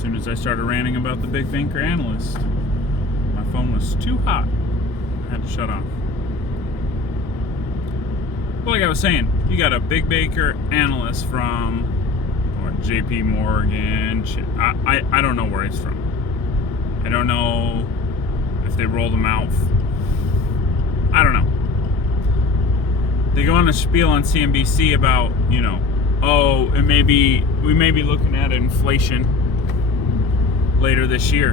As soon as I started ranting about the big banker analyst, my phone was too hot. I had to shut off. But like I was saying, you got a big banker analyst from JP Morgan. I don't know where he's from. I don't know if they rolled him out. I don't know. They go on a spiel on CNBC about, we may be looking at inflation later this year.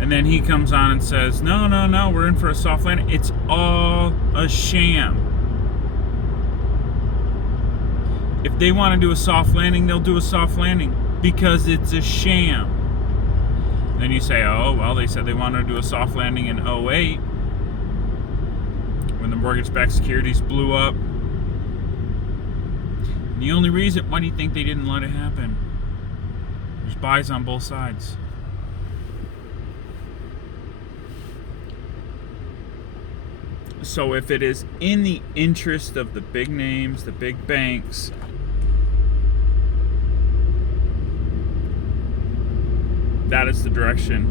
And then he comes on and says, no, we're in for a soft landing. It's all a sham. If they want to do a soft landing, they'll do a soft landing because it's a sham. Then you say, they said they wanted to do a soft landing in 2008 when the mortgage-backed securities blew up. And the only reason, why do you think they didn't let it happen? There's buys on both sides. So if it is in the interest of the big names, the big banks, that is the direction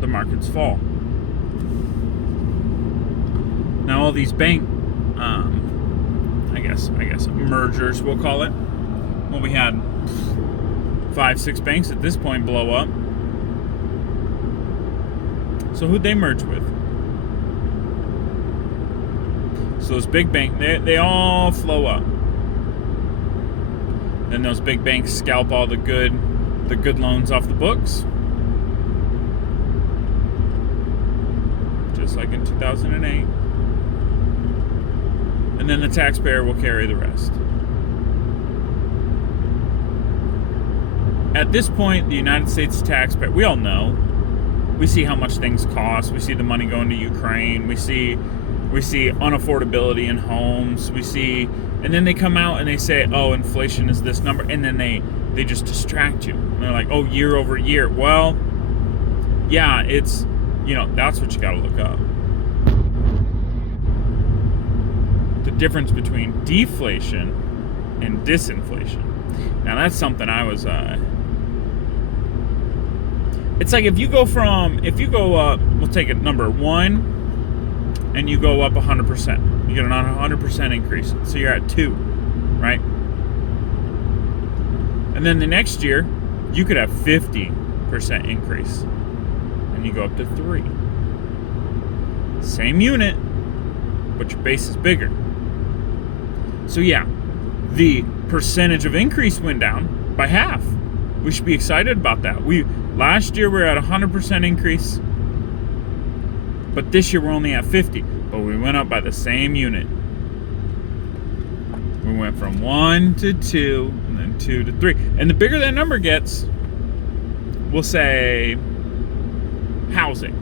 the markets fall. Now all these bank, I guess mergers, we'll call it. Well, we had 5-6 banks at this point blow up. So who'd they merge with? So those big banks, they all flow up. Then those big banks scalp all the good loans off the books. Just like in 2008. And then the taxpayer will carry the rest. At this point, the United States taxpayer, we all know, we see how much things cost. We see the money going to Ukraine. We see unaffordability in homes. And then they come out and they say, inflation is this number. And then they just distract you. And they're like, year over year. Well, yeah, it's, that's what you got to look up. The difference between deflation and disinflation. Now, that's something I was, it's like if you go up, we'll take it number 1, and you go up 100%. You get an 100% increase. So you're at 2, right? And then the next year, you could have 50% increase. And you go up to 3. Same unit, but your base is bigger. So yeah, the percentage of increase went down by half. We should be excited about that. Last year we were at 100% increase. But this year we're only at 50. But we went up by the same unit. We went from 1 to 2, and then 2 to 3. And the bigger that number gets, we'll say housing.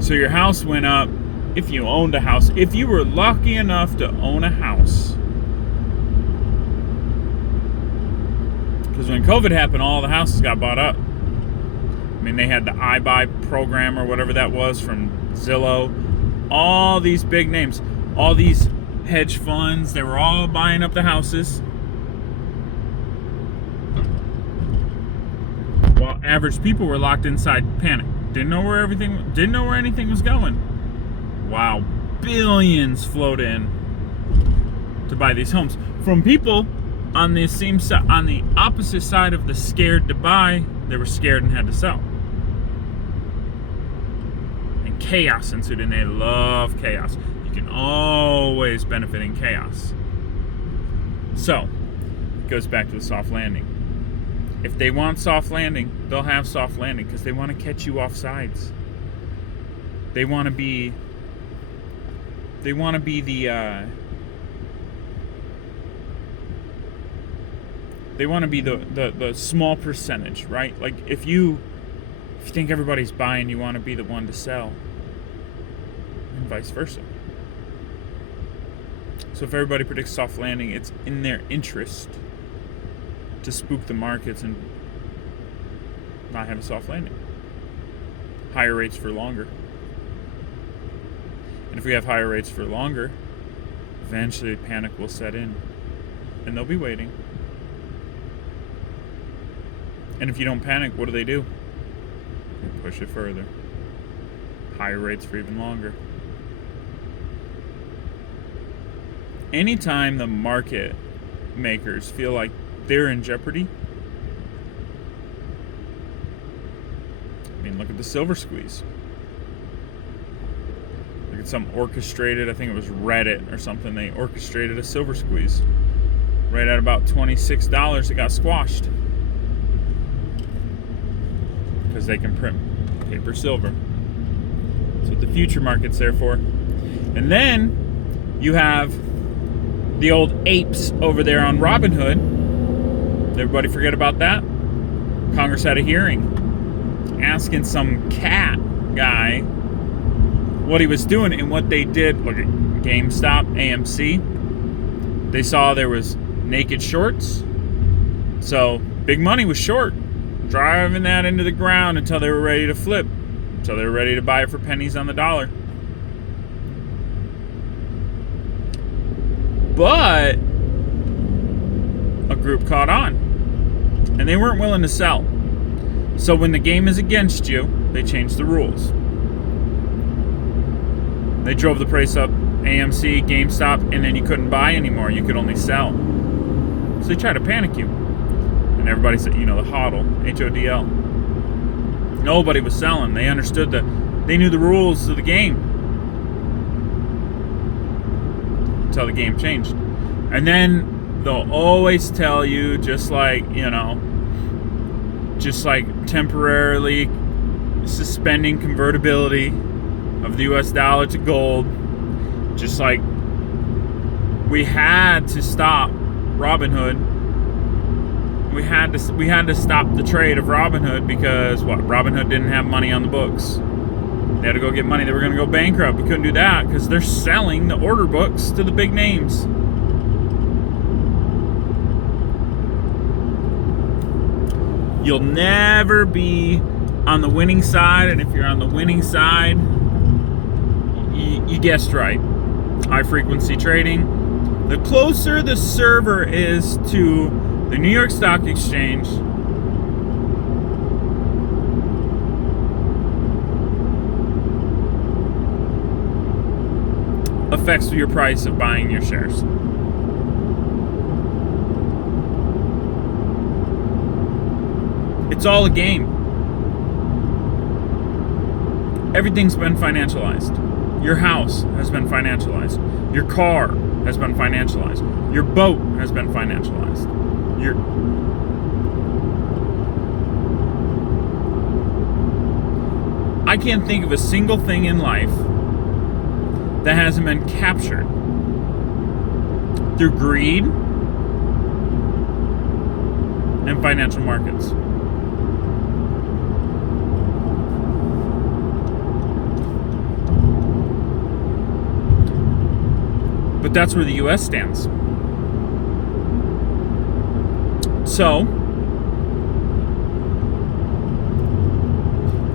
So your house went up if you owned a house. If you were lucky enough to own a house. Because when COVID happened, all the houses got bought up. I mean, they had the iBuy program or whatever that was from Zillow. All these big names, all these hedge funds, they were all buying up the houses. While average people were locked inside, panic. Didn't know where anything was going. Wow, billions flowed in to buy these homes from people on the same side, on the opposite side of the scared to buy. They were scared and had to sell. And chaos ensued, and they love chaos. You can always benefit in chaos. So, it goes back to the soft landing. If they want soft landing, they'll have soft landing because they want to catch you off sides. They want to be the they want to be the small percentage, right? Like if you think everybody's buying, you want to be the one to sell, and vice versa. So if everybody predicts soft landing, it's in their interest to spook the markets and not have a soft landing. Higher rates for longer. And if we have higher rates for longer, eventually panic will set in. And they'll be waiting. And if you don't panic, what do? They push it further. Higher rates for even longer. Anytime the market makers feel like they're in jeopardy, I mean, look at the silver squeeze. Look at some orchestrated, I think it was Reddit or something, they orchestrated a silver squeeze. Right at about $26, it got squashed. Because they can print paper silver. That's what the future market's there for. And then you have the old apes over there on Robinhood. Did everybody forget about that? Congress had a hearing asking some cat guy what he was doing, and what they did. Look at GameStop, AMC. They saw there was naked shorts. So big money was short, driving that into the ground until they were ready to flip, until they were ready to buy it for pennies on the dollar. But a group caught on, and they weren't willing to sell. So when the game is against you, they changed the rules. They drove the price up, AMC, GameStop, and then you couldn't buy anymore. You could only sell. So they tried to panic you. And everybody said, the HODL, H-O-D-L. Nobody was selling. They understood they knew the rules of the game. Until the game changed. And then they'll always tell you, just like temporarily suspending convertibility of the US dollar to gold, just like we had to stop Robinhood. We had to stop the trade of Robinhood because Robinhood didn't have money on the books. They had to go get money. They were going to go bankrupt. We couldn't do that because they're selling the order books to the big names. You'll never be on the winning side, and if you're on the winning side, you guessed right. High frequency trading. The closer the server is to the New York Stock Exchange, affects your price of buying your shares. It's all a game. Everything's been financialized. Your house has been financialized. Your car has been financialized. Your boat has been financialized. I can't think of a single thing in life that hasn't been captured through greed and financial markets. But that's where the US stands. So,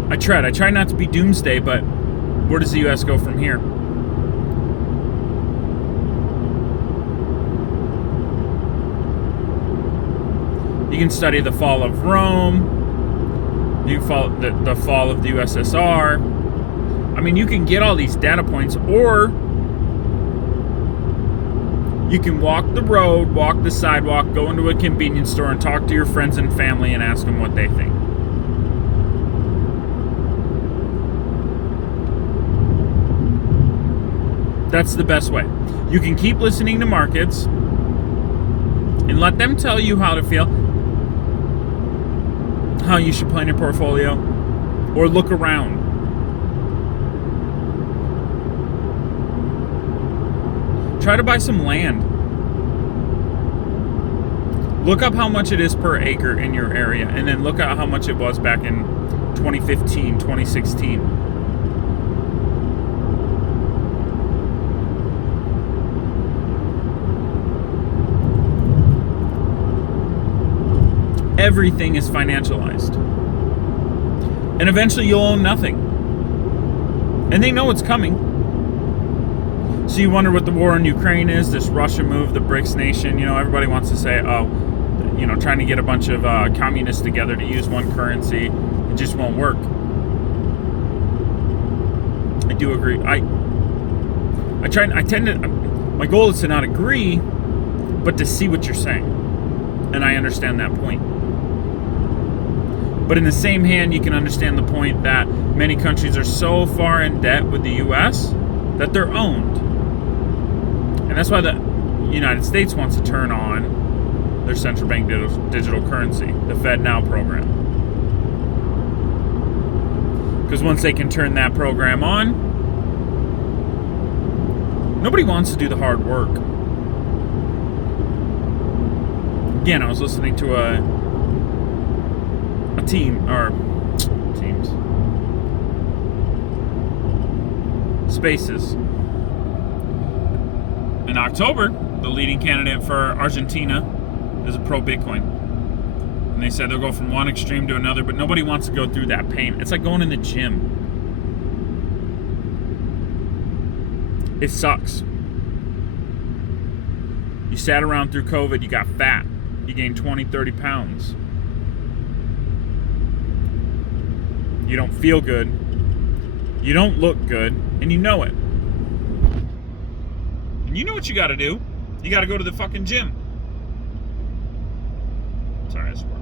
I try not to be doomsday, but where does the US go from here? You can study the fall of Rome. You can follow the fall of the USSR. I mean, you can get all these data points, or you can walk the road, walk the sidewalk, go into a convenience store and talk to your friends and family and ask them what they think. That's the best way. You can keep listening to markets and let them tell you how to feel, how you should plan your portfolio, or look around. Try to buy some land. Look up how much it is per acre in your area, and then look at how much it was back in 2015, 2016. Everything is financialized. And eventually you'll own nothing. And they know it's coming. So you wonder what the war in Ukraine is, this Russia move, the BRICS nation. Everybody wants to say, trying to get a bunch of communists together to use one currency. It just won't work. I do agree. My goal is to not agree, but to see what you're saying. And I understand that point. But in the same hand, you can understand the point that many countries are so far in debt with the U.S. that they're owned. And that's why the United States wants to turn on their central bank digital currency, the FedNow program. Because once they can turn that program on, nobody wants to do the hard work. Again, I was listening to Spaces. In October, the leading candidate for Argentina is a pro-Bitcoin. And they said they'll go from one extreme to another, but nobody wants to go through that pain. It's like going in the gym. It sucks. You sat around through COVID, you got fat. You gained 20, 30 pounds. You don't feel good. You don't look good, and you know it. And you know what you gotta do. You gotta go to the fucking gym. Sorry, I swore.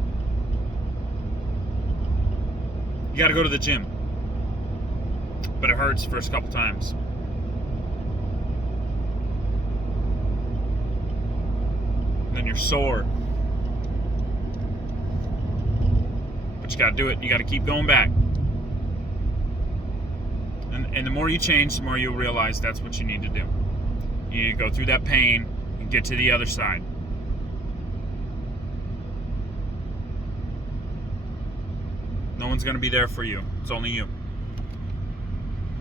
You gotta go to the gym. But it hurts the first couple times. And then you're sore. But you gotta do it. You gotta keep going back. And the more you change, the more you'll realize that's what you need to do. You need to go through that pain and get to the other side. No one's gonna be there for you. It's only you.